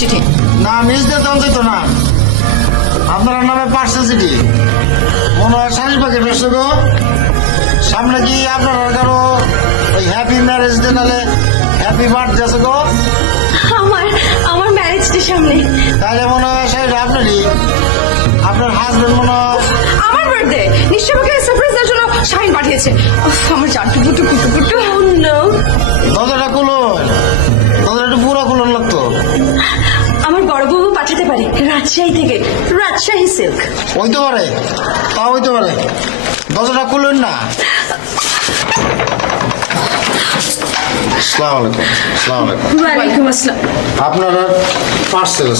চিঠি। না মিস দিয়ে দেওয়া যেত না, আপনার নামে পার্সেল চিঠি মনে হয় শাড়ির প্যাকেট আসছে গো। সামনে কি আপনার কারো ওই হ্যাপি ম্যারেজ ডে নালে হ্যাপি বার্থডে আছে গো? আমার আমার ম্যারেজ ডে সামনে। তাহলে মনে হয় শাড়িটা আপনারই, আপনার হাজবেন্ড মনে হয়। আমার বার্থডে নিশ্চয় আমাকে সারপ্রাইজ দেওয়ার জন্য শাহিন পাঠিয়েছে। আমার জানটু পুটু পুটু পুটু। দরজাটা খুলুন, দরজাটা একটু পুরো খুলুন লাগতো। আমার বড় বউ পাঠাতে পারে রাজশাহী থেকে, রাজশাহী সিল্ক। হইতে পারে, তা হইতে পারে, দরজাটা খুলুন না। আসসালামু আলাইকুম। আসসালামু আলাইকুম। ওয়ালাইকুম আসসালাম। আপনার পার্সেল